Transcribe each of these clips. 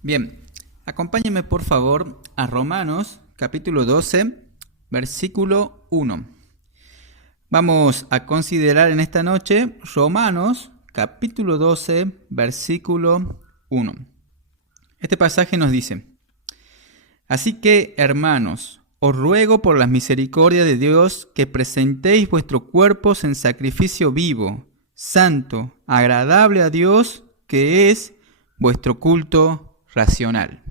Bien, acompáñenme por favor a Romanos capítulo 12, versículo 1. Vamos a considerar en esta noche Romanos capítulo 12, versículo 1. Este pasaje nos dice: Así que, hermanos, os ruego por las misericordias de Dios que presentéis vuestros cuerpos en sacrificio vivo, santo, agradable a Dios, que es vuestro culto racional.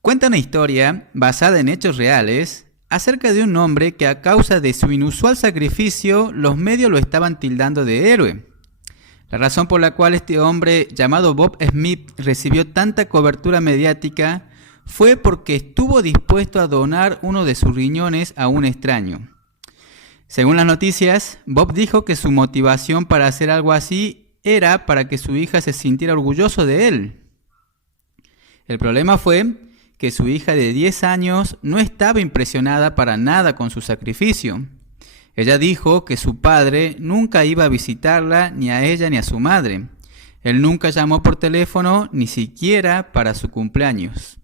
Cuenta una historia basada en hechos reales acerca de un hombre que a causa de su inusual sacrificio los medios lo estaban tildando de héroe. La razón por la cual este hombre llamado Bob Smith recibió tanta cobertura mediática fue porque estuvo dispuesto a donar uno de sus riñones a un extraño. Según las noticias, Bob dijo que su motivación para hacer algo así era para que su hija se sintiera orgulloso de él. El problema fue que su hija de 10 años no estaba impresionada para nada con su sacrificio. Ella dijo que su padre nunca iba a visitarla, ni a ella ni a su madre. Él nunca llamó por teléfono, ni siquiera para su cumpleaños.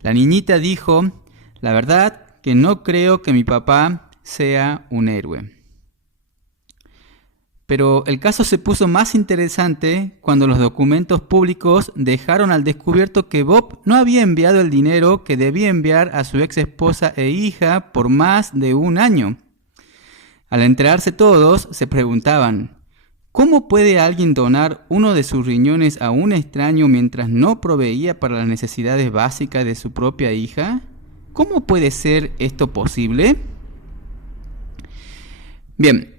La niñita dijo: la verdad que no creo que mi papá sea un héroe. Pero el caso se puso más interesante cuando los documentos públicos dejaron al descubierto que Bob no había enviado el dinero que debía enviar a su ex esposa e hija por más de un año. Al enterarse todos, se preguntaban: ¿cómo puede alguien donar uno de sus riñones a un extraño mientras no proveía para las necesidades básicas de su propia hija? ¿Cómo puede ser esto posible? Bien,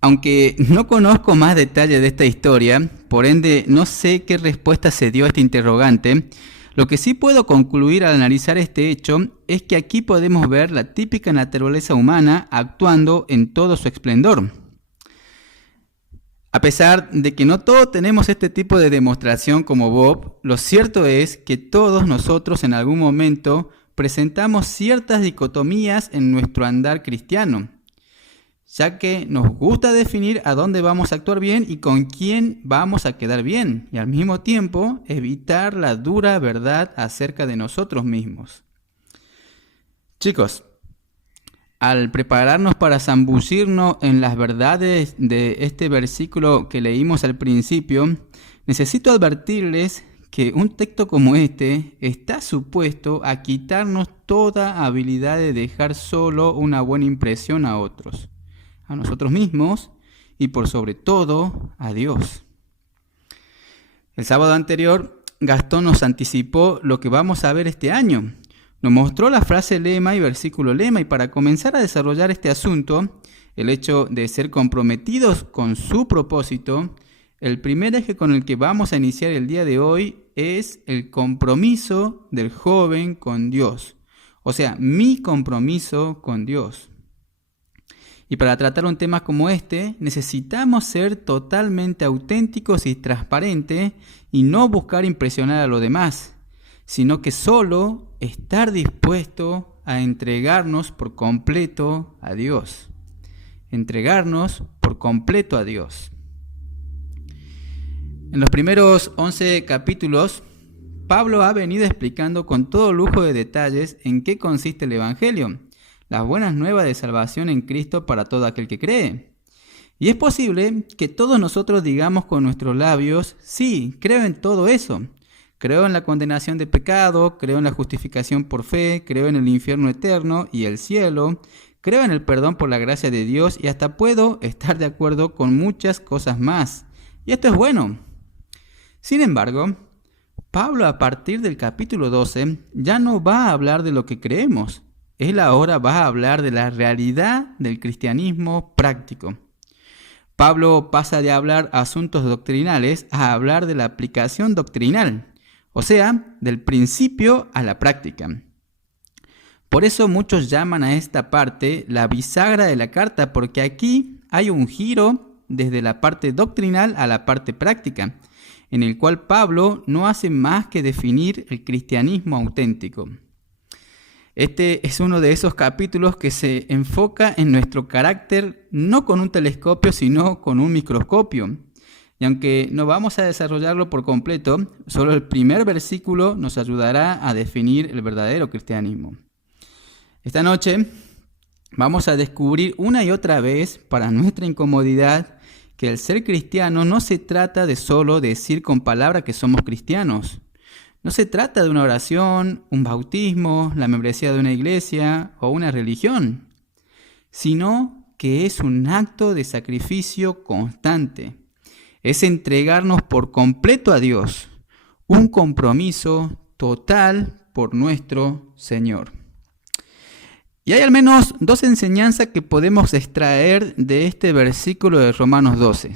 aunque no conozco más detalles de esta historia, por ende no sé qué respuesta se dio a este interrogante, lo que sí puedo concluir al analizar este hecho es que aquí podemos ver la típica naturaleza humana actuando en todo su esplendor. A pesar de que no todos tenemos este tipo de demostración como Bob, lo cierto es que todos nosotros en algún momento presentamos ciertas dicotomías en nuestro andar cristiano, ya que nos gusta definir a dónde vamos a actuar bien y con quién vamos a quedar bien, y al mismo tiempo evitar la dura verdad acerca de nosotros mismos. Chicos, al prepararnos para zambullirnos en las verdades de este versículo que leímos al principio, necesito advertirles que un texto como este está supuesto a quitarnos toda habilidad de dejar solo una buena impresión a otros, a nosotros mismos y por sobre todo a Dios. El sábado anterior, Gastón nos anticipó lo que vamos a ver este año. Nos mostró la frase lema y versículo lema, y para comenzar a desarrollar este asunto, el hecho de ser comprometidos con su propósito, el primer eje con el que vamos a iniciar el día de hoy es el compromiso del joven con Dios. O sea, mi compromiso con Dios. Y para tratar un tema como este, necesitamos ser totalmente auténticos y transparentes y no buscar impresionar a los demás, sino que solo estar dispuesto a entregarnos por completo a Dios. Entregarnos por completo a Dios. En los primeros 11 capítulos, Pablo ha venido explicando con todo lujo de detalles en qué consiste el Evangelio, las buenas nuevas de salvación en Cristo para todo aquel que cree. Y es posible que todos nosotros digamos con nuestros labios: sí, creo en todo eso. Creo en la condenación de pecado, creo en la justificación por fe, creo en el infierno eterno y el cielo, creo en el perdón por la gracia de Dios y hasta puedo estar de acuerdo con muchas cosas más. Y esto es bueno. Sin embargo, Pablo a partir del capítulo 12 ya no va a hablar de lo que creemos. Él ahora va a hablar de la realidad del cristianismo práctico. Pablo pasa de hablar asuntos doctrinales a hablar de la aplicación doctrinal, o sea, del principio a la práctica. Por eso muchos llaman a esta parte la bisagra de la carta, porque aquí hay un giro desde la parte doctrinal a la parte práctica, en el cual Pablo no hace más que definir el cristianismo auténtico. Este es uno de esos capítulos que se enfoca en nuestro carácter no con un telescopio, sino con un microscopio. Y aunque no vamos a desarrollarlo por completo, solo el primer versículo nos ayudará a definir el verdadero cristianismo. Esta noche vamos a descubrir una y otra vez, para nuestra incomodidad, que el ser cristiano no se trata de solo decir con palabras que somos cristianos. No se trata de una oración, un bautismo, la membresía de una iglesia o una religión, sino que es un acto de sacrificio constante. Es entregarnos por completo a Dios, un compromiso total por nuestro Señor. Y hay al menos dos enseñanzas que podemos extraer de este versículo de Romanos 12.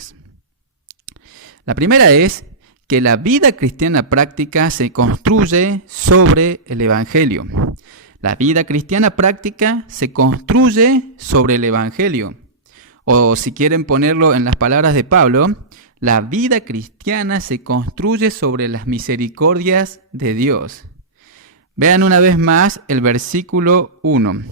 La primera es que la vida cristiana práctica se construye sobre el Evangelio. La vida cristiana práctica se construye sobre el Evangelio. O si quieren ponerlo en las palabras de Pablo, la vida cristiana se construye sobre las misericordias de Dios. Vean una vez más el versículo 1.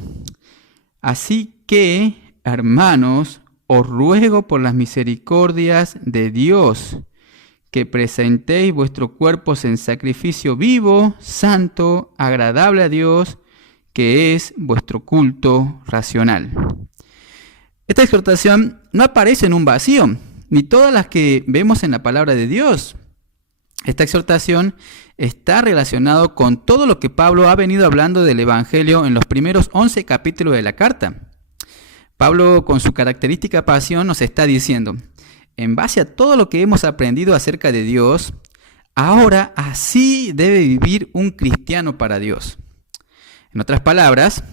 Así que, hermanos, os ruego por las misericordias de Dios, que presentéis vuestros cuerpos en sacrificio vivo, santo, agradable a Dios, que es vuestro culto racional. Esta exhortación no aparece en un vacío, ni todas las que vemos en la palabra de Dios. Esta exhortación está relacionada con todo lo que Pablo ha venido hablando del Evangelio en los primeros 11 capítulos de la carta. Pablo, con su característica pasión, nos está diciendo: en base a todo lo que hemos aprendido acerca de Dios, ahora así debe vivir un cristiano para Dios. En otras palabras,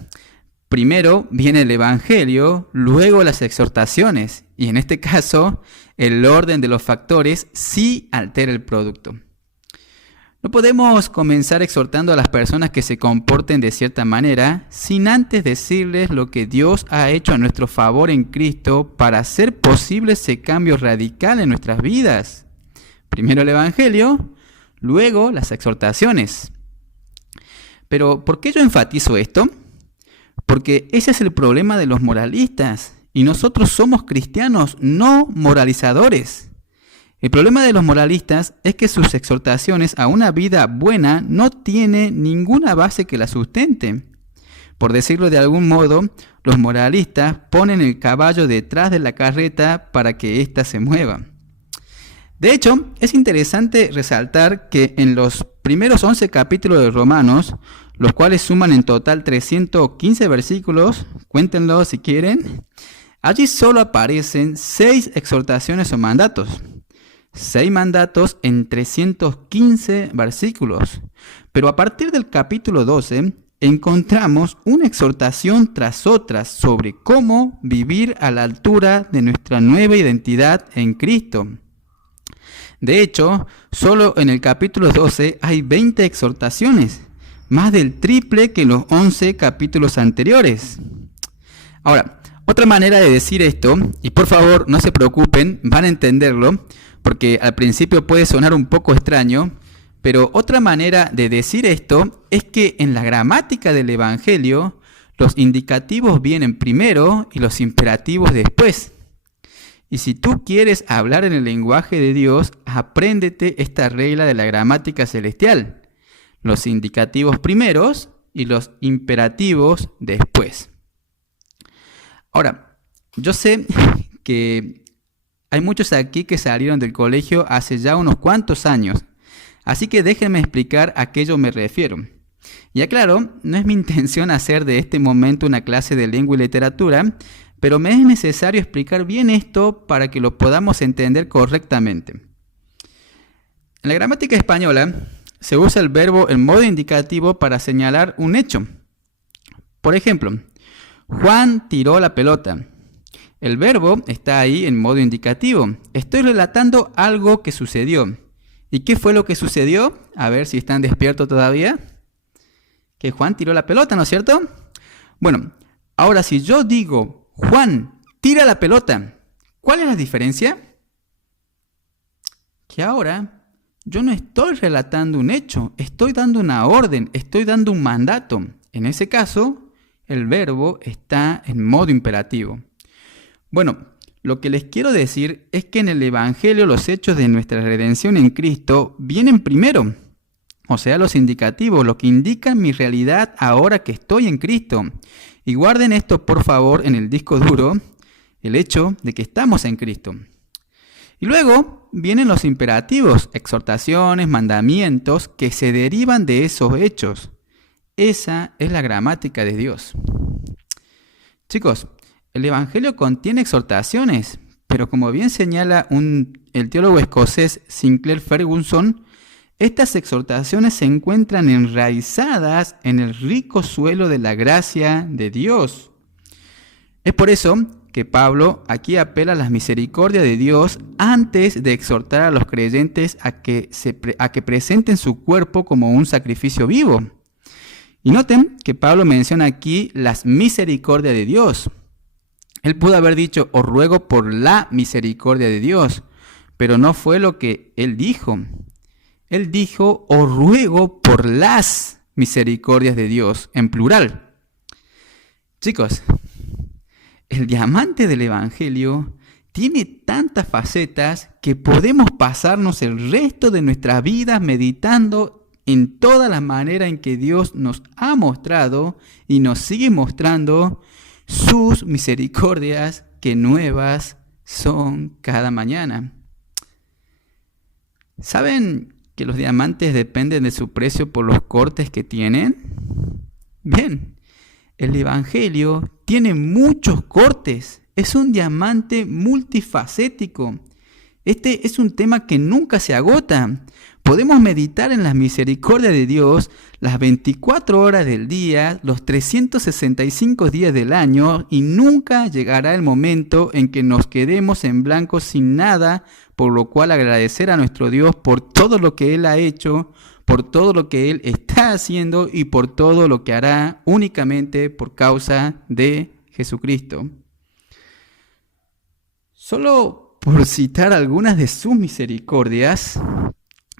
primero viene el Evangelio, luego las exhortaciones, y en este caso, el orden de los factores sí altera el producto. No podemos comenzar exhortando a las personas que se comporten de cierta manera sin antes decirles lo que Dios ha hecho a nuestro favor en Cristo para hacer posible ese cambio radical en nuestras vidas. Primero el Evangelio, luego las exhortaciones. Pero, ¿por qué yo enfatizo esto? Porque ese es el problema de los moralistas, y nosotros somos cristianos, no moralizadores. El problema de los moralistas es que sus exhortaciones a una vida buena no tienen ninguna base que la sustente. Por decirlo de algún modo, los moralistas ponen el caballo detrás de la carreta para que ésta se mueva. De hecho, es interesante resaltar que en los primeros 11 capítulos de Romanos, los cuales suman en total 315 versículos, cuéntenlo si quieren, allí solo aparecen 6 exhortaciones o mandatos. 6 mandatos en 315 versículos. Pero a partir del capítulo 12 encontramos una exhortación tras otra sobre cómo vivir a la altura de nuestra nueva identidad en Cristo. De hecho, solo en el capítulo 12 hay 20 exhortaciones, más del triple que los 11 capítulos anteriores. Ahora, otra manera de decir esto, y por favor no se preocupen, van a entenderlo, porque al principio puede sonar un poco extraño, pero otra manera de decir esto es que en la gramática del Evangelio los indicativos vienen primero y los imperativos después. Y si tú quieres hablar en el lenguaje de Dios, apréndete esta regla de la gramática celestial: los indicativos primeros y los imperativos después. Ahora, yo sé que hay muchos aquí que salieron del colegio hace ya unos cuantos años, así que déjenme explicar a qué yo me refiero. Y aclaro, no es mi intención hacer de este momento una clase de lengua y literatura, pero me es necesario explicar bien esto para que lo podamos entender correctamente. En la gramática española se usa el verbo en modo indicativo para señalar un hecho. Por ejemplo, Juan tiró la pelota. El verbo está ahí en modo indicativo. Estoy relatando algo que sucedió. ¿Y qué fue lo que sucedió? A ver si están despiertos todavía. Que Juan tiró la pelota, ¿no es cierto? Bueno, ahora si yo digo Juan tira la pelota, ¿cuál es la diferencia? Que ahora yo no estoy relatando un hecho, estoy dando una orden, estoy dando un mandato. En ese caso, el verbo está en modo imperativo. Bueno, Lo que les quiero decir es que en el Evangelio los hechos de nuestra redención en Cristo vienen primero. O sea, los indicativos, lo que indican mi realidad ahora que estoy en Cristo. Y guarden esto, por favor, en el disco duro, el hecho de que estamos en Cristo. Y luego vienen los imperativos, exhortaciones, mandamientos que se derivan de esos hechos. Esa es la gramática de Dios. Chicos, el Evangelio contiene exhortaciones, pero como bien señala el teólogo escocés Sinclair Ferguson, estas exhortaciones se encuentran enraizadas en el rico suelo de la gracia de Dios. Es por eso que Pablo aquí apela a las misericordias de Dios antes de exhortar a los creyentes a que presenten su cuerpo como un sacrificio vivo. Y noten que Pablo menciona aquí las misericordias de Dios. Él pudo haber dicho, os ruego por la misericordia de Dios, pero no fue lo que él dijo. Él dijo, os ruego por las misericordias de Dios, en plural. Chicos, el diamante del Evangelio tiene tantas facetas que podemos pasarnos el resto de nuestra vida meditando en toda la manera en que Dios nos ha mostrado y nos sigue mostrando sus misericordias que nuevas son cada mañana. ¿Saben que los diamantes dependen de su precio por los cortes que tienen? Bien, el Evangelio tiene muchos cortes. Es un diamante multifacético. Este es un tema que nunca se agota. Podemos meditar en las misericordias de Dios las 24 horas del día, los 365 días del año, y nunca llegará el momento en que nos quedemos en blanco sin nada, por lo cual agradecer a nuestro Dios por todo lo que Él ha hecho, por todo lo que Él está haciendo y por todo lo que hará únicamente por causa de Jesucristo. Solo por citar algunas de sus misericordias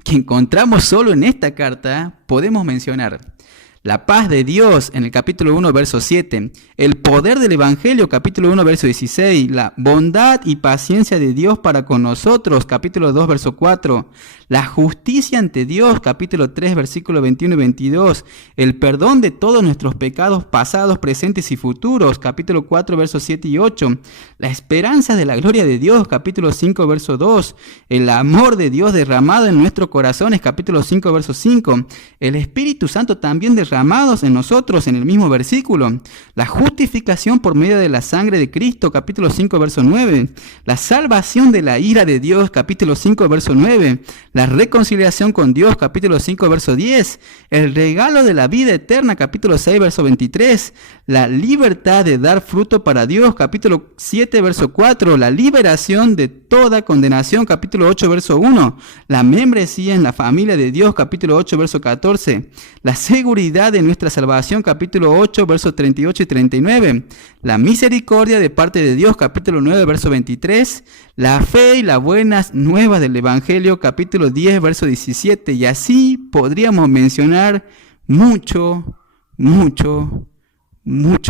que encontramos solo en esta carta, podemos mencionar la paz de Dios en el capítulo 1, verso 7, el poder del Evangelio, capítulo 1, verso 16, la bondad y paciencia de Dios para con nosotros, capítulo 2, verso 4, la justicia ante Dios, capítulo 3, versículo 21 y 22, el perdón de todos nuestros pecados pasados, presentes y futuros, capítulo 4, versos 7 y 8, la esperanza de la gloria de Dios, capítulo 5, verso 2, el amor de Dios derramado en nuestros corazones, capítulo 5, verso 5, el Espíritu Santo también derramado en nosotros en el mismo versículo, la justificación por medio de la sangre de Cristo, capítulo 5, verso 9, la salvación de la ira de Dios, capítulo 5, verso 9, la reconciliación con Dios, capítulo 5, verso 10, el regalo de la vida eterna, capítulo 6, verso 23, la libertad de dar fruto para Dios, capítulo 7, verso 4, la liberación de toda condenación, capítulo 8, verso 1, la membresía en la familia de Dios, capítulo 8, verso 14, la seguridad de nuestra salvación, capítulo 8, versos 38 y 39, la misericordia de parte de Dios, capítulo 9, verso 23, la fe y las buenas nuevas del Evangelio, capítulo 10, verso 17, y así podríamos mencionar mucho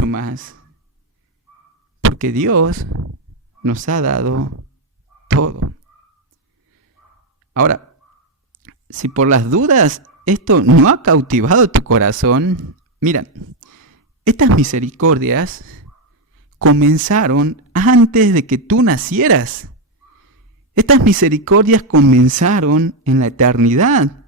más, porque Dios nos ha dado todo. Ahora, si por las dudas esto no ha cautivado tu corazón, mira, estas misericordias comenzaron antes de que tú nacieras. Estas misericordias comenzaron en la eternidad,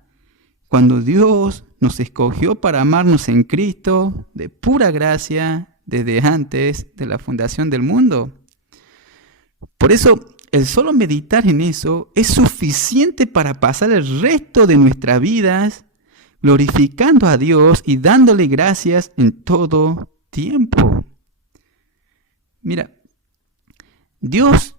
cuando Dios nos escogió para amarnos en Cristo de pura gracia desde antes de la fundación del mundo. Por eso, el solo meditar en eso es suficiente para pasar el resto de nuestras vidas glorificando a Dios y dándole gracias en todo tiempo. Mira, Dios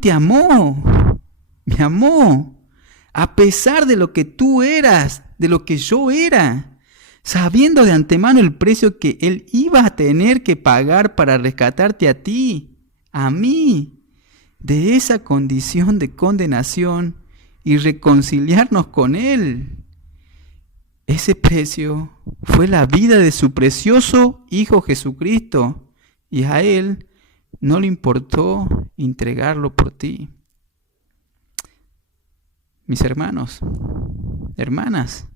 te amó, me amó, a pesar de lo que tú eras, de lo que yo era, sabiendo de antemano el precio que Él iba a tener que pagar para rescatarte a ti, a mí, de esa condición de condenación y reconciliarnos con Él. Ese precio fue la vida de su precioso Hijo Jesucristo, y a Él no le importó entregarlo por ti. Mis hermanos, hermanas,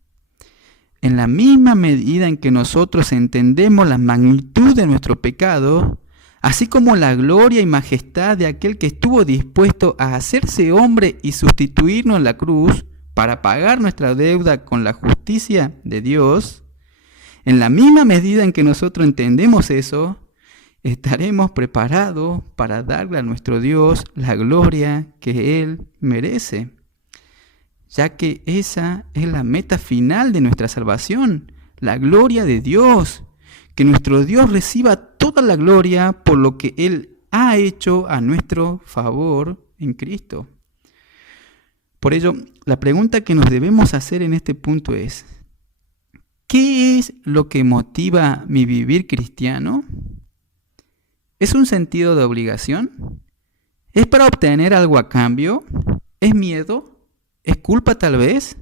en la misma medida en que nosotros entendemos la magnitud de nuestro pecado, así como la gloria y majestad de aquel que estuvo dispuesto a hacerse hombre y sustituirnos en la cruz para pagar nuestra deuda con la justicia de Dios, en la misma medida en que nosotros entendemos eso, estaremos preparados para darle a nuestro Dios la gloria que Él merece, ya que esa es la meta final de nuestra salvación, la gloria de Dios, que nuestro Dios reciba toda la gloria por lo que Él ha hecho a nuestro favor en Cristo. Por ello, la pregunta que nos debemos hacer en este punto es, ¿qué es lo que motiva mi vivir cristiano? ¿Es un sentido de obligación? ¿Es para obtener algo a cambio? ¿Es miedo? ¿Es culpa tal vez?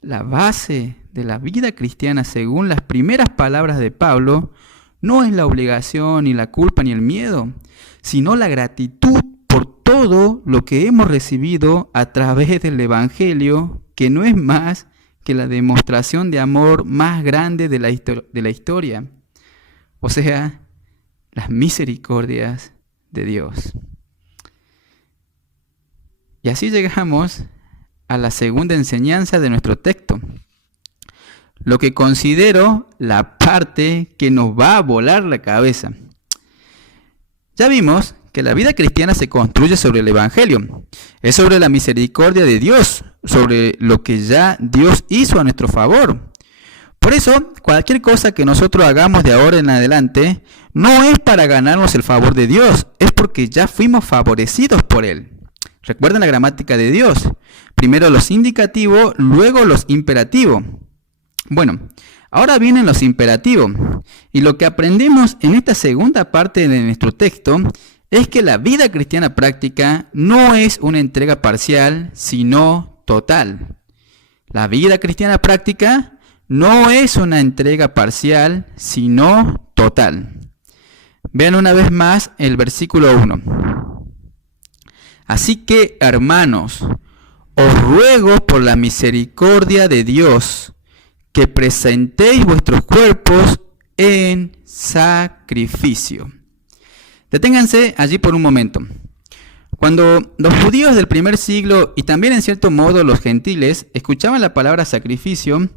La base de la vida cristiana, según las primeras palabras de Pablo, no es la obligación, ni la culpa, ni el miedo, sino la gratitud por todo lo que hemos recibido a través del Evangelio, que no es más que la demostración de amor más grande de la historia, o sea, las misericordias de Dios. Y así llegamos a la segunda enseñanza de nuestro texto, lo que considero la parte que nos va a volar la cabeza. Ya vimos que la vida cristiana se construye sobre el Evangelio, es sobre la misericordia de Dios, sobre lo que ya Dios hizo a nuestro favor. Por eso, cualquier cosa que nosotros hagamos de ahora en adelante, no es para ganarnos el favor de Dios, es porque ya fuimos favorecidos por Él. Recuerden la gramática de Dios. Primero los indicativos, luego los imperativos. Bueno, ahora vienen los imperativos. Y lo que aprendemos en esta segunda parte de nuestro texto es que la vida cristiana práctica no es una entrega parcial, sino total. La vida cristiana práctica no es una entrega parcial, sino total. Vean una vez más el versículo 1. Así que, hermanos, os ruego por la misericordia de Dios que presentéis vuestros cuerpos en sacrificio. Deténganse allí por un momento. Cuando los judíos del primer siglo y también en cierto modo los gentiles escuchaban la palabra sacrificio,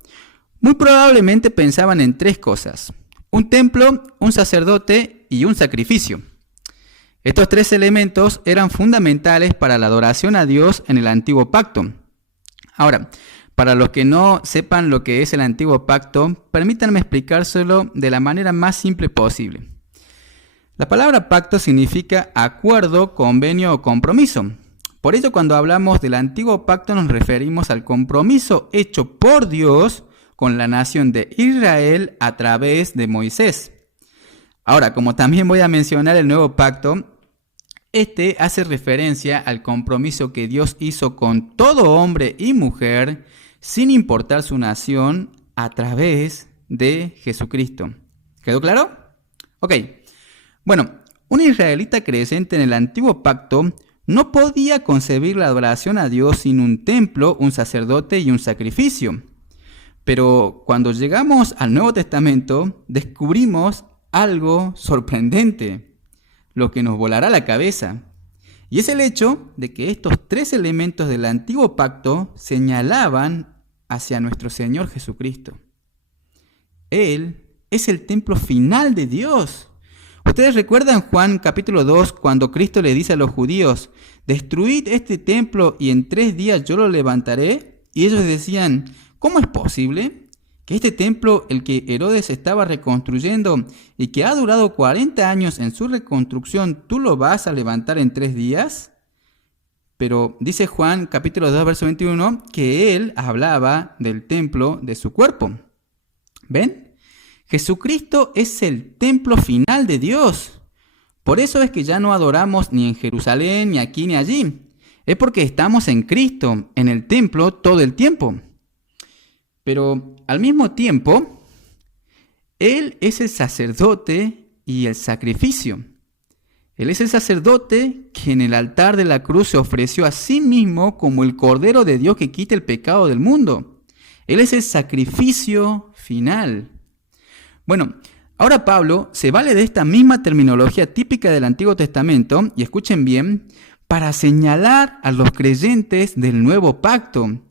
muy probablemente pensaban en tres cosas: un templo, un sacerdote y un sacrificio. Estos tres elementos eran fundamentales para la adoración a Dios en el Antiguo Pacto. Ahora, para los que no sepan lo que es el Antiguo Pacto, permítanme explicárselo de la manera más simple posible. La palabra pacto significa acuerdo, convenio o compromiso. Por ello, cuando hablamos del Antiguo Pacto nos referimos al compromiso hecho por Dios con la nación de Israel a través de Moisés. Ahora, como también voy a mencionar el Nuevo Pacto, este hace referencia al compromiso que Dios hizo con todo hombre y mujer, sin importar su nación, a través de Jesucristo. ¿Quedó claro? Ok. Bueno, un israelita creyente en el Antiguo Pacto no podía concebir la adoración a Dios sin un templo, un sacerdote y un sacrificio. Pero cuando llegamos al Nuevo Testamento, descubrimos algo sorprendente, lo que nos volará la cabeza. Y es el hecho de que estos tres elementos del Antiguo Pacto señalaban hacia nuestro Señor Jesucristo. Él es el templo final de Dios. Ustedes recuerdan Juan capítulo 2 cuando Cristo le dice a los judíos: destruid este templo y en 3 días yo lo levantaré. Y ellos decían: ¿cómo es posible que este templo, el que Herodes estaba reconstruyendo y que ha durado 40 años en su reconstrucción, tú lo vas a levantar en 3 días? Pero dice Juan capítulo 2 verso 21 que él hablaba del templo de su cuerpo. ¿Ven? Jesucristo es el templo final de Dios. Por eso es que ya no adoramos ni en Jerusalén, ni aquí, ni allí. Es porque estamos en Cristo, en el templo, todo el tiempo. Pero al mismo tiempo, Él es el sacerdote y el sacrificio. Él es el sacerdote que en el altar de la cruz se ofreció a sí mismo como el Cordero de Dios que quita el pecado del mundo. Él es el sacrificio final. Bueno, ahora Pablo se vale de esta misma terminología típica del Antiguo Testamento, y escuchen bien, para señalar a los creyentes del nuevo pacto,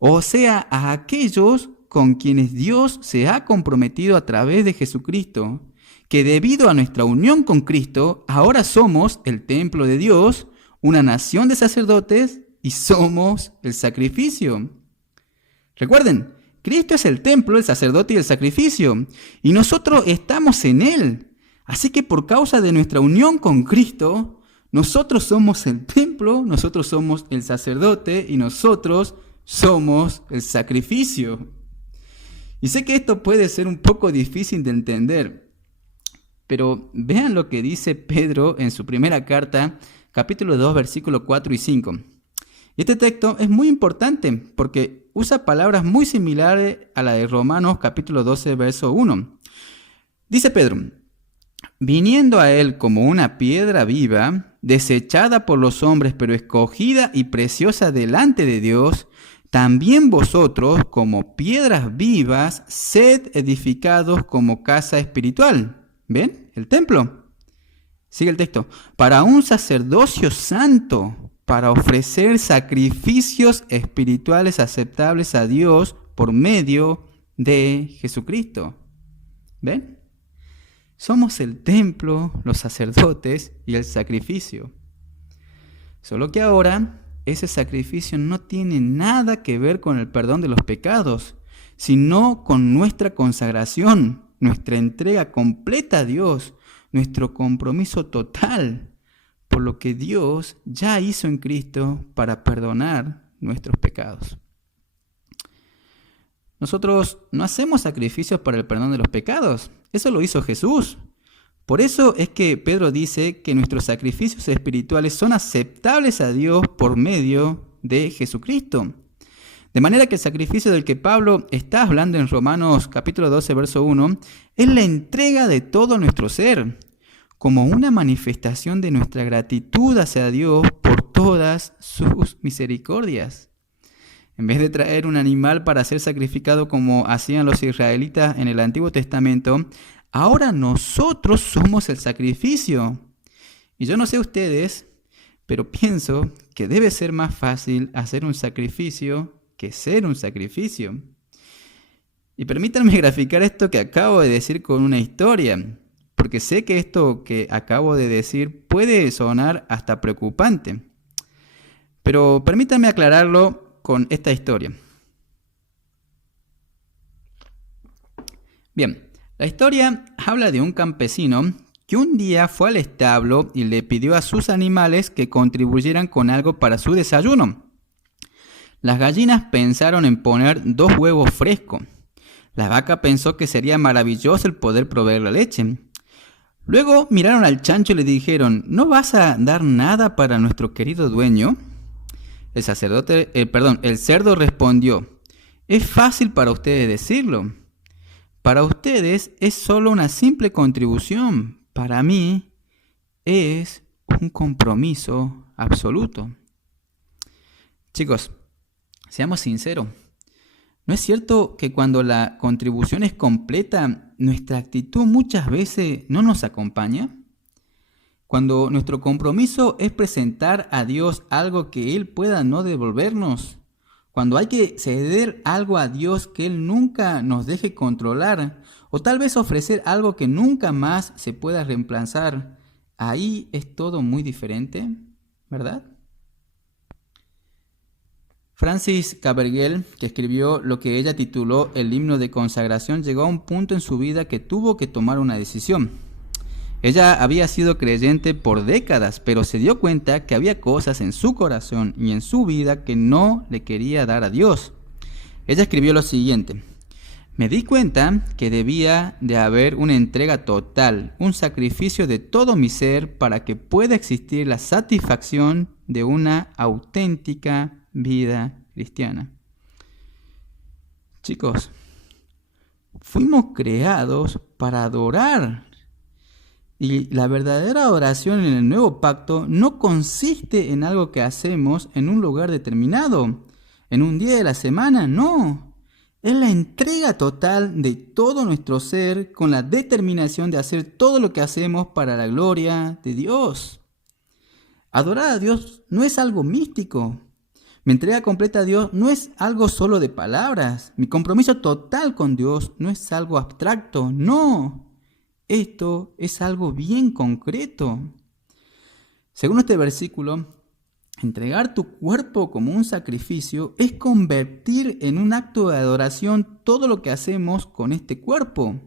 o sea, a aquellos con quienes Dios se ha comprometido a través de Jesucristo, que debido a nuestra unión con Cristo, ahora somos el templo de Dios, una nación de sacerdotes, y somos el sacrificio. Recuerden, Cristo es el templo, el sacerdote y el sacrificio, y nosotros estamos en Él. Así que por causa de nuestra unión con Cristo, nosotros somos el templo, nosotros somos el sacerdote y nosotros somos el sacrificio. Y sé que esto puede ser un poco difícil de entender, pero vean lo que dice Pedro en su primera carta, capítulo 2, versículos 4 y 5. Y este texto es muy importante porque usa palabras muy similares a la de Romanos, capítulo 12, verso 1. Dice Pedro: viniendo a él como una piedra viva, desechada por los hombres, pero escogida y preciosa delante de Dios, también vosotros, como piedras vivas, sed edificados como casa espiritual. ¿Ven? El templo. Sigue el texto. Para un sacerdocio santo, para ofrecer sacrificios espirituales aceptables a Dios por medio de Jesucristo. ¿Ven? Somos el templo, los sacerdotes y el sacrificio. Solo que ahora ese sacrificio no tiene nada que ver con el perdón de los pecados, sino con nuestra consagración, nuestra entrega completa a Dios, nuestro compromiso total por lo que Dios ya hizo en Cristo para perdonar nuestros pecados. Nosotros no hacemos sacrificios para el perdón de los pecados, eso lo hizo Jesús. Por eso es que Pedro dice que nuestros sacrificios espirituales son aceptables a Dios por medio de Jesucristo. De manera que el sacrificio del que Pablo está hablando en Romanos capítulo 12, verso 1, es la entrega de todo nuestro ser, como una manifestación de nuestra gratitud hacia Dios por todas sus misericordias. En vez de traer un animal para ser sacrificado como hacían los israelitas en el Antiguo Testamento, ahora nosotros somos el sacrificio. Y yo no sé ustedes, pero pienso que debe ser más fácil hacer un sacrificio que ser un sacrificio. Y permítanme graficar esto que acabo de decir con una historia, porque sé que esto que acabo de decir puede sonar hasta preocupante. Pero permítanme aclararlo con esta historia. Bien, la historia habla de un campesino que un día fue al establo y le pidió a sus animales que contribuyeran con algo para su desayuno. Las gallinas pensaron en poner 2 huevos frescos. La vaca pensó que sería maravilloso el poder proveer la leche. Luego miraron al chancho y le dijeron: ¿no vas a dar nada para nuestro querido dueño? El cerdo respondió: es fácil para ustedes decirlo. Para ustedes es solo una simple contribución. Para mí es un compromiso absoluto. Chicos, seamos sinceros. ¿No es cierto que cuando la contribución es completa, nuestra actitud muchas veces no nos acompaña? Cuando nuestro compromiso es presentar a Dios algo que Él pueda no devolvernos, cuando hay que ceder algo a Dios que Él nunca nos deje controlar, o tal vez ofrecer algo que nunca más se pueda reemplazar, ahí es todo muy diferente, ¿verdad? Francis Cabergel, que escribió lo que ella tituló el himno de consagración, llegó a un punto en su vida que tuvo que tomar una decisión. Ella había sido creyente por décadas, pero se dio cuenta que había cosas en su corazón y en su vida que no le quería dar a Dios. Ella escribió lo siguiente: me di cuenta que debía de haber una entrega total, un sacrificio de todo mi ser para que pueda existir la satisfacción de una auténtica vida cristiana. Chicos, fuimos creados para adorar. Y la verdadera adoración en el nuevo pacto no consiste en algo que hacemos en un lugar determinado, en un día de la semana, no. Es la entrega total de todo nuestro ser con la determinación de hacer todo lo que hacemos para la gloria de Dios. Adorar a Dios no es algo místico. Mi entrega completa a Dios no es algo solo de palabras. Mi compromiso total con Dios no es algo abstracto, no. Esto es algo bien concreto. Según este versículo, entregar tu cuerpo como un sacrificio es convertir en un acto de adoración todo lo que hacemos con este cuerpo.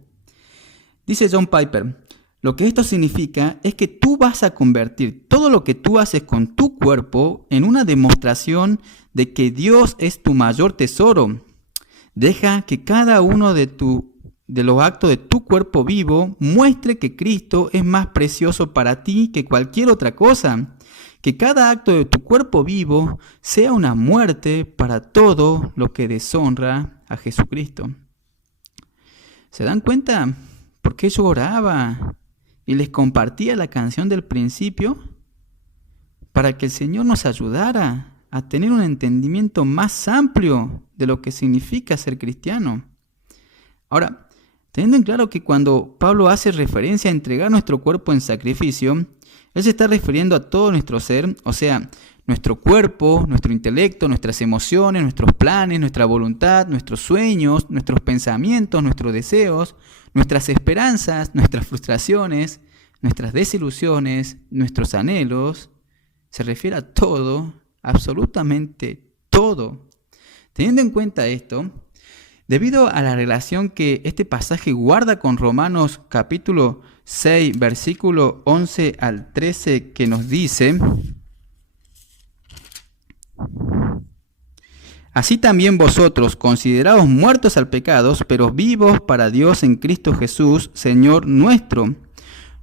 Dice John Piper, lo que esto significa es que tú vas a convertir todo lo que tú haces con tu cuerpo en una demostración de que Dios es tu mayor tesoro. Deja que cada uno de los actos de tu cuerpo vivo muestre que Cristo es más precioso para ti que cualquier otra cosa. Que cada acto de tu cuerpo vivo sea una muerte para todo lo que deshonra a Jesucristo. ¿Se dan cuenta por qué yo oraba y les compartía la canción del principio? Para que el Señor nos ayudara a tener un entendimiento más amplio de lo que significa ser cristiano. Ahora, teniendo en claro que cuando Pablo hace referencia a entregar nuestro cuerpo en sacrificio, él se está refiriendo a todo nuestro ser, o sea, nuestro cuerpo, nuestro intelecto, nuestras emociones, nuestros planes, nuestra voluntad, nuestros sueños, nuestros pensamientos, nuestros deseos, nuestras esperanzas, nuestras frustraciones, nuestras desilusiones, nuestros anhelos. Se refiere a todo, absolutamente todo. Teniendo en cuenta esto, debido a la relación que este pasaje guarda con Romanos capítulo 6, versículo 11 al 13, que nos dice: así también vosotros, considerados muertos al pecado, pero vivos para Dios en Cristo Jesús, Señor nuestro.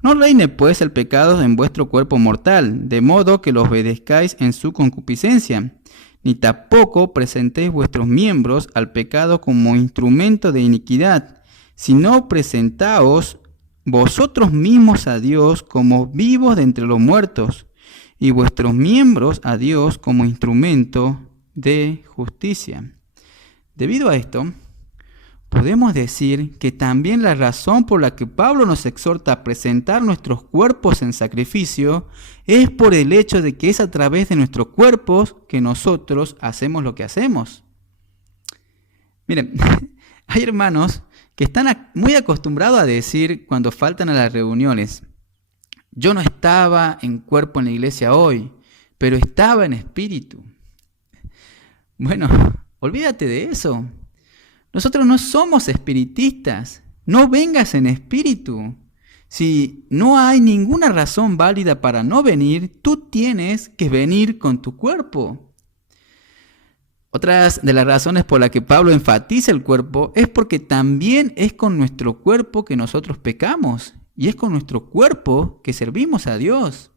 No reine pues el pecado en vuestro cuerpo mortal, de modo que lo obedezcáis en su concupiscencia. Ni tampoco presentéis vuestros miembros al pecado como instrumento de iniquidad, sino presentaos vosotros mismos a Dios como vivos de entre los muertos, y vuestros miembros a Dios como instrumento de justicia. Debido a esto, podemos decir que también la razón por la que Pablo nos exhorta a presentar nuestros cuerpos en sacrificio es por el hecho de que es a través de nuestros cuerpos que nosotros hacemos lo que hacemos. Miren, hay hermanos que están muy acostumbrados a decir cuando faltan a las reuniones: yo no estaba en cuerpo en la iglesia hoy, pero estaba en espíritu. Bueno, olvídate de eso. Nosotros no somos espiritistas. No vengas en espíritu. Si no hay ninguna razón válida para no venir, tú tienes que venir con tu cuerpo. Otras de las razones por las que Pablo enfatiza el cuerpo es porque también es con nuestro cuerpo que nosotros pecamos y es con nuestro cuerpo que servimos a Dios.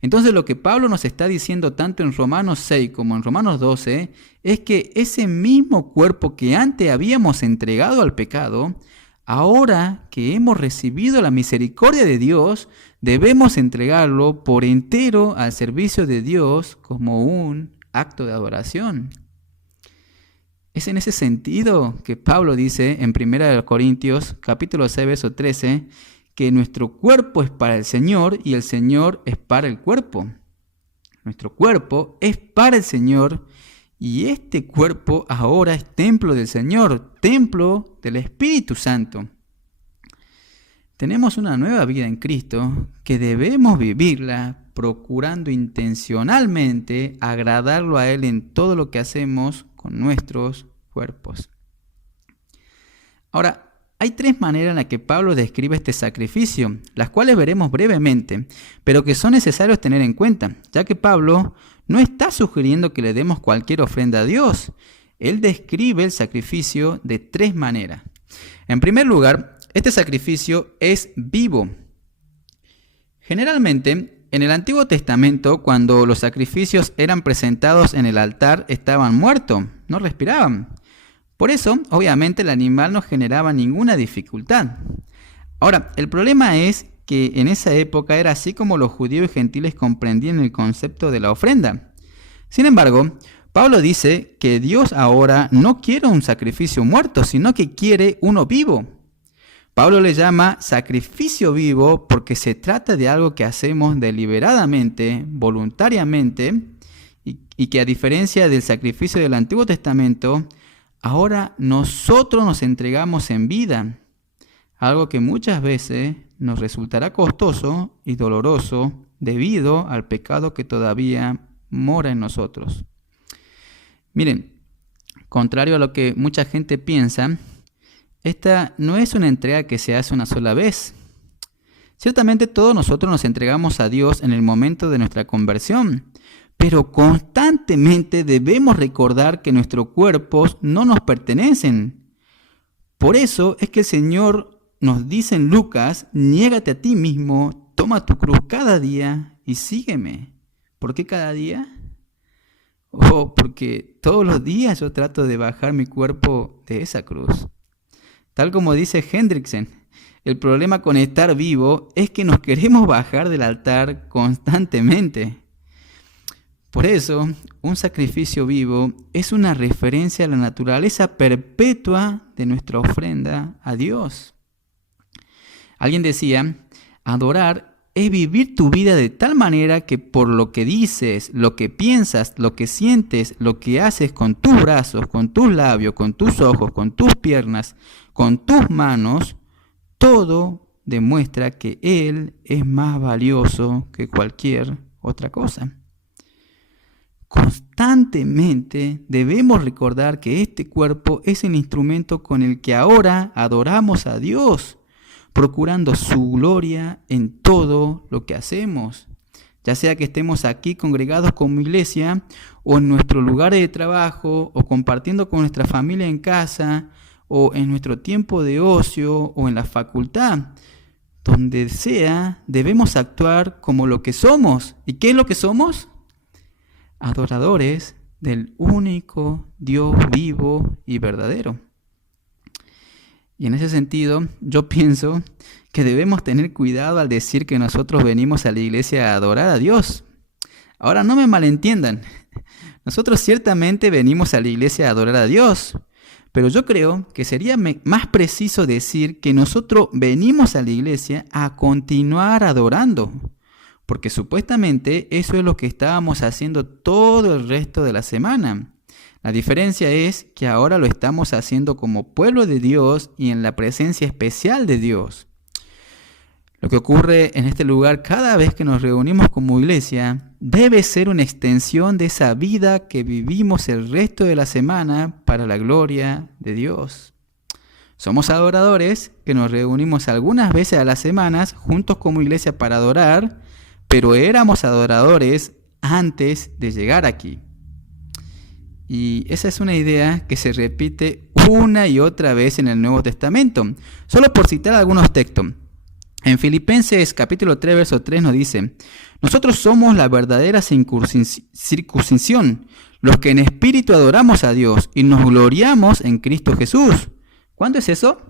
Entonces lo que Pablo nos está diciendo tanto en Romanos 6 como en Romanos 12 es que ese mismo cuerpo que antes habíamos entregado al pecado, ahora que hemos recibido la misericordia de Dios, debemos entregarlo por entero al servicio de Dios como un acto de adoración. Es en ese sentido que Pablo dice en 1 Corintios capítulo 6, verso 13, que nuestro cuerpo es para el Señor y el Señor es para el cuerpo. Nuestro cuerpo es para el Señor y este cuerpo ahora es templo del Señor, templo del Espíritu Santo. Tenemos una nueva vida en Cristo que debemos vivirla procurando intencionalmente agradarlo a Él en todo lo que hacemos con nuestros cuerpos. Ahora, hay tres maneras en las que Pablo describe este sacrificio, las cuales veremos brevemente, pero que son necesarios tener en cuenta, ya que Pablo no está sugiriendo que le demos cualquier ofrenda a Dios. Él describe el sacrificio de tres maneras. En primer lugar, este sacrificio es vivo. Generalmente, en el Antiguo Testamento, cuando los sacrificios eran presentados en el altar, estaban muertos, no respiraban. Por eso, obviamente, el animal no generaba ninguna dificultad. Ahora, el problema es que en esa época era así como los judíos y gentiles comprendían el concepto de la ofrenda. Sin embargo, Pablo dice que Dios ahora no quiere un sacrificio muerto, sino que quiere uno vivo. Pablo le llama sacrificio vivo porque se trata de algo que hacemos deliberadamente, voluntariamente, y que a diferencia del sacrificio del Antiguo Testamento, ahora nosotros nos entregamos en vida, algo que muchas veces nos resultará costoso y doloroso debido al pecado que todavía mora en nosotros. Miren, contrario a lo que mucha gente piensa, esta no es una entrega que se hace una sola vez. Ciertamente todos nosotros nos entregamos a Dios en el momento de nuestra conversión, pero constantemente debemos recordar que nuestros cuerpos no nos pertenecen. Por eso es que el Señor nos dice en Lucas: niégate a ti mismo, toma tu cruz cada día y sígueme. ¿Por qué cada día? Porque todos los días yo trato de bajar mi cuerpo de esa cruz. Tal como dice Hendrickson, el problema con estar vivo es que nos queremos bajar del altar constantemente. Por eso, un sacrificio vivo es una referencia a la naturaleza perpetua de nuestra ofrenda a Dios. Alguien decía: adorar es vivir tu vida de tal manera que por lo que dices, lo que piensas, lo que sientes, lo que haces con tus brazos, con tus labios, con tus ojos, con tus piernas, con tus manos, todo demuestra que Él es más valioso que cualquier otra cosa. Constantemente debemos recordar que este cuerpo es el instrumento con el que ahora adoramos a Dios, procurando su gloria en todo lo que hacemos, ya sea que estemos aquí congregados como iglesia, o en nuestro lugar de trabajo, o compartiendo con nuestra familia en casa, o en nuestro tiempo de ocio, o en la facultad. Donde sea, debemos actuar como lo que somos. ¿Y qué es lo que somos? Adoradores del único Dios vivo y verdadero. Y en ese sentido, yo pienso que debemos tener cuidado al decir que nosotros venimos a la iglesia a adorar a Dios. Ahora, no me malentiendan. Nosotros ciertamente venimos a la iglesia a adorar a Dios, pero yo creo que sería más preciso decir que nosotros venimos a la iglesia a continuar adorando, porque supuestamente eso es lo que estábamos haciendo todo el resto de la semana. La diferencia es que ahora lo estamos haciendo como pueblo de Dios y en la presencia especial de Dios. Lo que ocurre en este lugar cada vez que nos reunimos como iglesia debe ser una extensión de esa vida que vivimos el resto de la semana para la gloria de Dios. Somos adoradores que nos reunimos algunas veces a las semanas juntos como iglesia para adorar, pero éramos adoradores antes de llegar aquí. Y esa es una idea que se repite una y otra vez en el Nuevo Testamento. Solo por citar algunos textos. En Filipenses capítulo 3, verso 3 nos dice: nosotros somos la verdadera circuncisión, los que en espíritu adoramos a Dios y nos gloriamos en Cristo Jesús. ¿Cuándo es eso?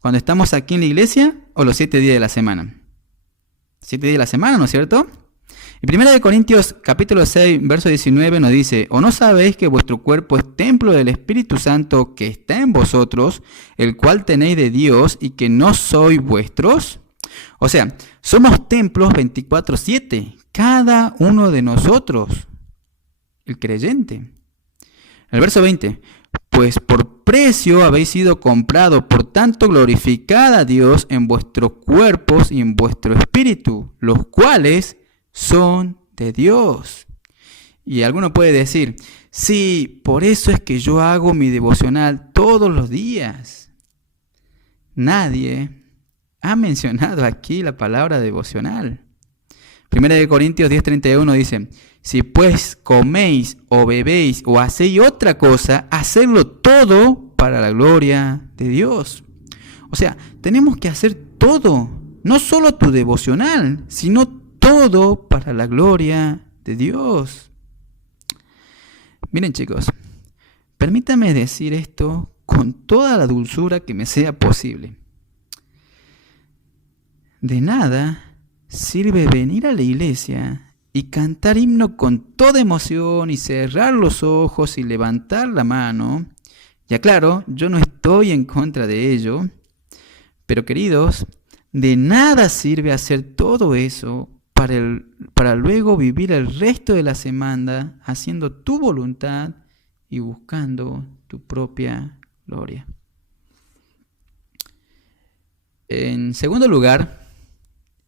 ¿Cuando estamos aquí en la iglesia o los 7 días de la semana? 7 días de la semana, ¿no es cierto? En 1 Corintios capítulo 6, verso 19 nos dice: ¿o no sabéis que vuestro cuerpo es templo del Espíritu Santo que está en vosotros, el cual tenéis de Dios y que no sois vuestros? O sea, somos templos 24/7, cada uno de nosotros, el creyente. El verso 20: pues por precio habéis sido comprados, por tanto glorificad a Dios en vuestros cuerpos y en vuestro espíritu, los cuales son de Dios. Y alguno puede decir: sí, por eso es que yo hago mi devocional todos los días. Nadie ha mencionado aquí la palabra devocional. 1 Corintios 10:31 dice: si pues coméis o bebéis o hacéis otra cosa, hacedlo todo para la gloria de Dios. O sea, tenemos que hacer todo, no solo tu devocional, sino todo para la gloria de Dios. Miren, chicos, permítanme decir esto con toda la dulzura que me sea posible. De nada sirve venir a la iglesia y cantar himno con toda emoción y cerrar los ojos y levantar la mano. Ya claro, yo no estoy en contra de ello, pero queridos, de nada sirve hacer todo eso para luego vivir el resto de la semana haciendo tu voluntad y buscando tu propia gloria. En segundo lugar,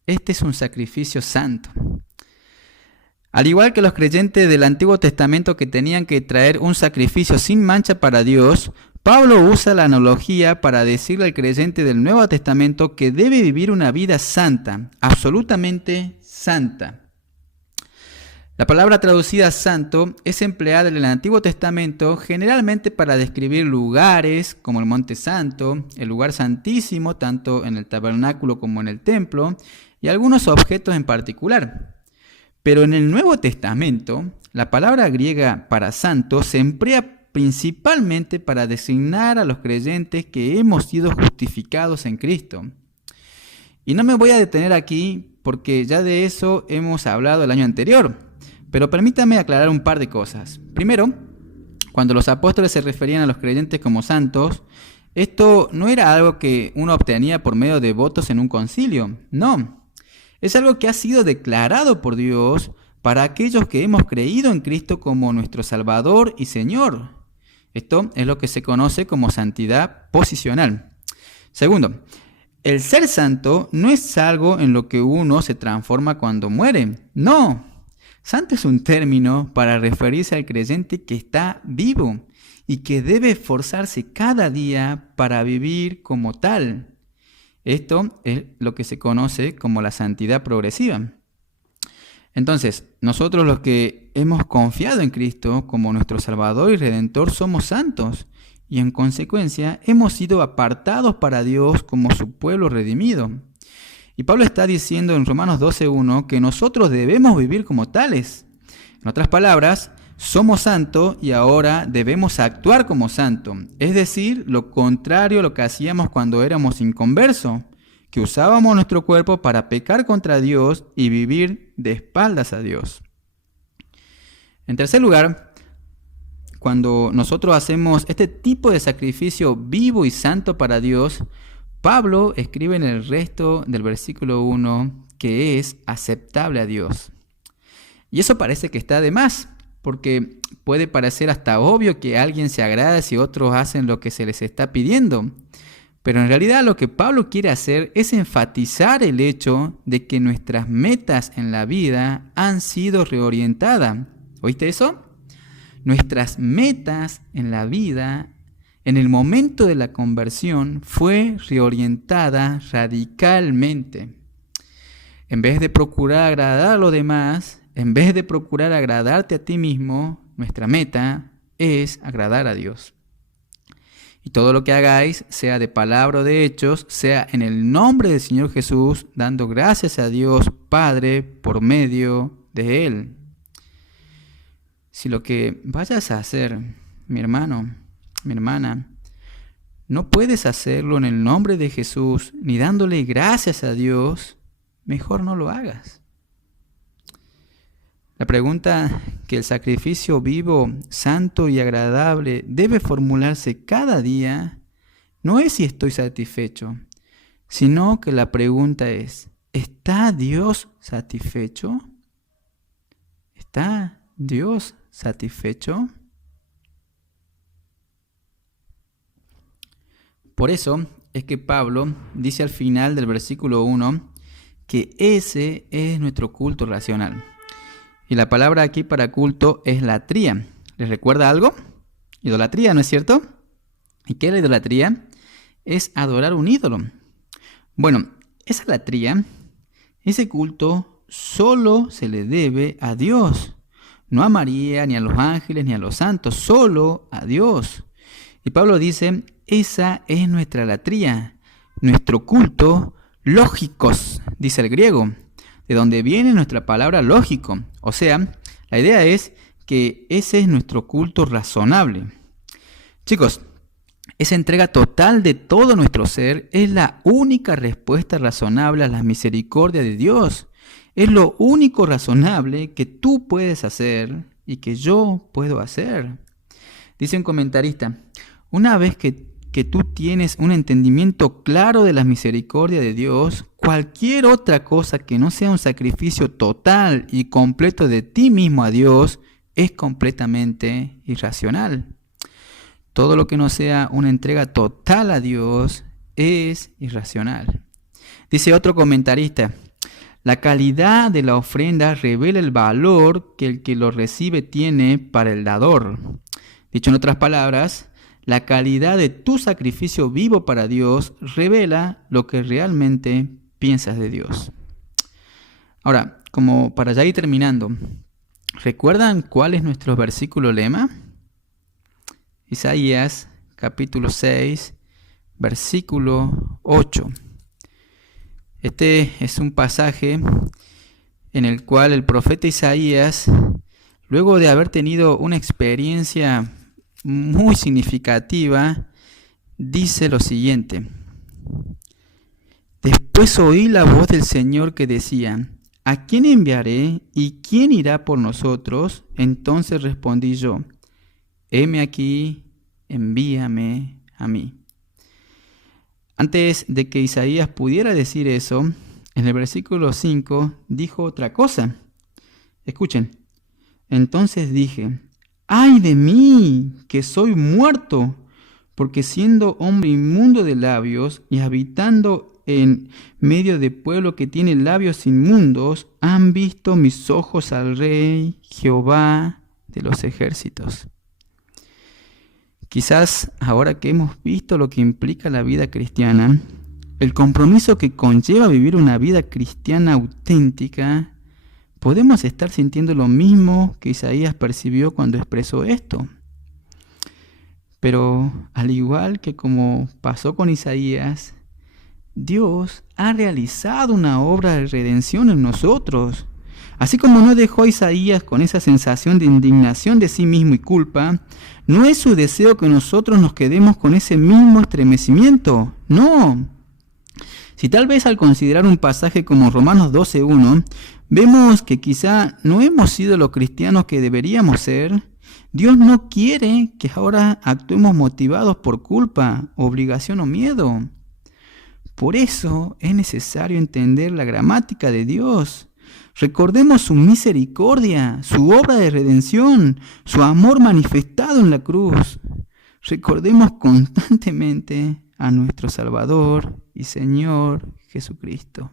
este es un sacrificio santo. Al igual que los creyentes del Antiguo Testamento que tenían que traer un sacrificio sin mancha para Dios, Pablo usa la analogía para decirle al creyente del Nuevo Testamento que debe vivir una vida santa, absolutamente santa. La palabra traducida santo es empleada en el Antiguo Testamento generalmente para describir lugares como el Monte Santo, el lugar santísimo tanto en el tabernáculo como en el templo y algunos objetos en particular. Pero en el Nuevo Testamento, la palabra griega para santo se emplea principalmente para designar a los creyentes que hemos sido justificados en Cristo. Y no me voy a detener aquí porque ya de eso hemos hablado el año anterior, pero permítame aclarar un par de cosas. Primero, cuando los apóstoles se referían a los creyentes como santos, esto no era algo que uno obtenía por medio de votos en un concilio, no. Es algo que ha sido declarado por Dios para aquellos que hemos creído en Cristo como nuestro Salvador y Señor. Esto es lo que se conoce como santidad posicional. Segundo, el ser santo no es algo en lo que uno se transforma cuando muere. No, santo es un término para referirse al creyente que está vivo y que debe esforzarse cada día para vivir como tal. Esto es lo que se conoce como la santidad progresiva. Entonces, nosotros los que hemos confiado en Cristo como nuestro Salvador y Redentor somos santos y en consecuencia hemos sido apartados para Dios como su pueblo redimido. Y Pablo está diciendo en Romanos 12:1 que nosotros debemos vivir como tales. En otras palabras, somos santos y ahora debemos actuar como santos. Es decir, lo contrario a lo que hacíamos cuando éramos inconversos, que usábamos nuestro cuerpo para pecar contra Dios y vivir de espaldas a Dios. En tercer lugar, cuando nosotros hacemos este tipo de sacrificio vivo y santo para Dios, Pablo escribe en el resto del versículo 1 que es aceptable a Dios. Y eso parece que está de más, porque puede parecer hasta obvio que alguien se agrada si otros hacen lo que se les está pidiendo. Pero en realidad lo que Pablo quiere hacer es enfatizar el hecho de que nuestras metas en la vida han sido reorientadas. ¿Oíste eso? Nuestras metas en la vida en el momento de la conversión fue reorientada radicalmente. En vez de procurar agradar a los demás, en vez de procurar agradarte a ti mismo, nuestra meta es agradar a Dios. Y todo lo que hagáis, sea de palabra o de hechos, sea en el nombre del Señor Jesús, dando gracias a Dios Padre por medio de Él. Si lo que vayas a hacer, mi hermano, mi hermana, no puedes hacerlo en el nombre de Jesús, ni dándole gracias a Dios, mejor no lo hagas. La pregunta que el sacrificio vivo, santo y agradable debe formularse cada día no es si estoy satisfecho, sino que la pregunta es, ¿está Dios satisfecho? ¿Está Dios satisfecho? Por eso es que Pablo dice al final del versículo 1 que ese es nuestro culto racional. Y la palabra aquí para culto es latría. ¿Les recuerda algo? Idolatría, ¿no es cierto? ¿Y qué es la idolatría? Es adorar un ídolo. Bueno, esa latría, ese culto, solo se le debe a Dios. No a María, ni a los ángeles, ni a los santos, solo a Dios. Y Pablo dice, esa es nuestra latría, nuestro culto lógicos, dice el griego, de donde viene nuestra palabra lógico. O sea, la idea es que ese es nuestro culto razonable. Chicos, Esa entrega total de todo nuestro ser es la única respuesta razonable a la misericordia de Dios. Es lo único razonable que tú puedes hacer y que yo puedo hacer. Dice un comentarista, una vez que tú tienes un entendimiento claro de la misericordia de Dios, cualquier otra cosa que no sea un sacrificio total y completo de ti mismo a Dios es completamente irracional. Todo lo que no sea una entrega total a Dios es irracional. Dice otro comentarista, la calidad de la ofrenda revela el valor que el que lo recibe tiene para el dador. Dicho en otras palabras, la calidad de tu sacrificio vivo para Dios revela lo que realmente piensas de Dios. Ahora, como para ya ir terminando, ¿recuerdan cuál es nuestro versículo lema? Isaías capítulo 6, versículo 8. Este es un pasaje en el cual el profeta Isaías, luego de haber tenido una experiencia muy significativa, dice lo siguiente. Después oí la voz del Señor que decía, ¿a quién enviaré y quién irá por nosotros? Entonces respondí yo, heme aquí, envíame a mí. Antes de que Isaías pudiera decir eso, en el versículo 5 dijo otra cosa. Escuchen. Entonces dije, ¡ay de mí, que soy muerto! Porque siendo hombre inmundo de labios y habitando en medio de pueblo que tiene labios inmundos, han visto mis ojos al Rey, Jehová de los ejércitos. Quizás ahora que hemos visto lo que implica la vida cristiana, el compromiso que conlleva vivir una vida cristiana auténtica, podemos estar sintiendo lo mismo que Isaías percibió cuando expresó esto. Pero al igual que como pasó con Isaías, Dios ha realizado una obra de redención en nosotros. Así como no dejó a Isaías con esa sensación de indignación de sí mismo y culpa, no es su deseo que nosotros nos quedemos con ese mismo estremecimiento. No. Si tal vez al considerar un pasaje como Romanos 12:1, vemos que quizá no hemos sido los cristianos que deberíamos ser, Dios no quiere que ahora actuemos motivados por culpa, obligación o miedo. Por eso es necesario entender la gramática de Dios. Recordemos su misericordia, su obra de redención, su amor manifestado en la cruz. Recordemos constantemente a nuestro Salvador y Señor Jesucristo.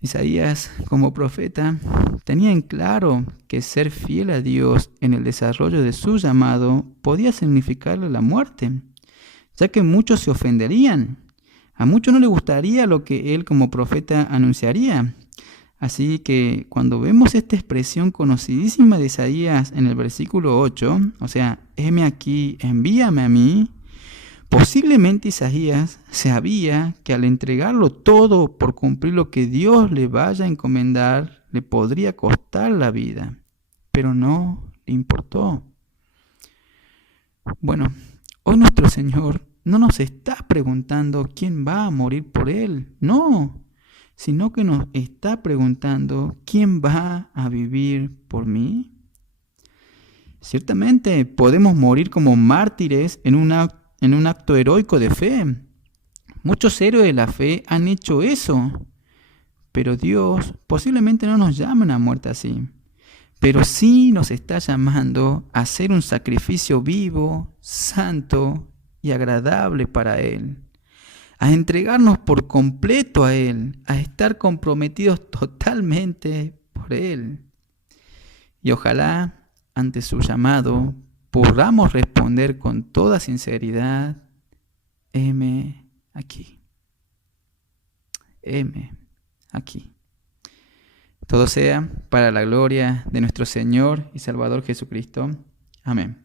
Isaías, como profeta, tenía en claro que ser fiel a Dios en el desarrollo de su llamado podía significarle la muerte, ya que muchos se ofenderían. A muchos no les gustaría lo que él como profeta anunciaría. Así que cuando vemos esta expresión conocidísima de Isaías en el versículo 8, o sea, heme aquí, envíame a mí, posiblemente Isaías sabía que al entregarlo todo por cumplir lo que Dios le vaya a encomendar, le podría costar la vida, pero no le importó. Bueno, hoy nuestro Señor no nos está preguntando quién va a morir por Él, no, sino que nos está preguntando quién va a vivir por mí. Ciertamente podemos morir como mártires en un acto heroico de fe. Muchos héroes de la fe han hecho eso, pero Dios posiblemente no nos llame a una muerte así. Pero sí nos está llamando a hacer un sacrificio vivo, santo y agradable para Él, a entregarnos por completo a Él, a estar comprometidos totalmente por Él. Y ojalá, ante su llamado, podamos responder con toda sinceridad, heme aquí, heme aquí. Todo sea para la gloria de nuestro Señor y Salvador Jesucristo. Amén.